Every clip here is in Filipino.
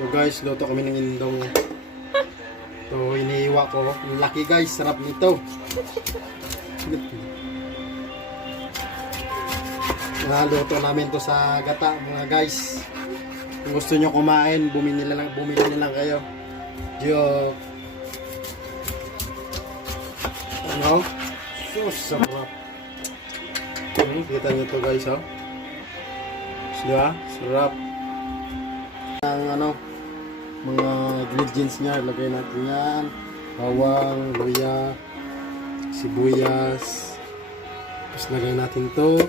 So guys, luto kami ng indong. So iniiwa ko. Yung laki guys, sarap nito. Luto namin to sa gata mga guys. Kung gusto nyo kumain, bumili na lang kayo. Joke. Ano? So sarap. Kita nyo to guys, oh. Diba? Sarap. Ang ano, mga ingredients niya, lagay natin yan. Bawang, luya, sibuyas. Tapos lagay natin to.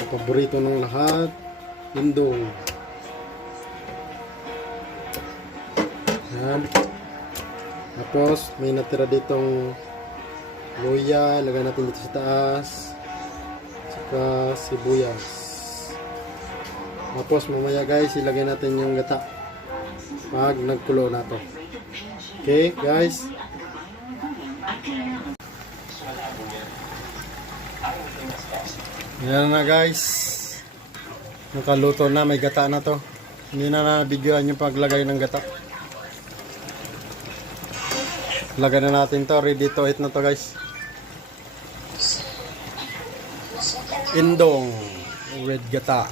Ang paborito ng lahat, indong. Yan. Tapos may natira ditong luya, lagay natin dito sa taas. Saka sibuyas. Tapos mamaya guys, ilagay natin yung gata pag nagkulo na to. Okay guys. Yan na guys. Nakaluto na, may gata na to. Hindi na nabigyan yung paglagay ng gata. Lagay na natin to, ready to eat na to guys. Indong red gata.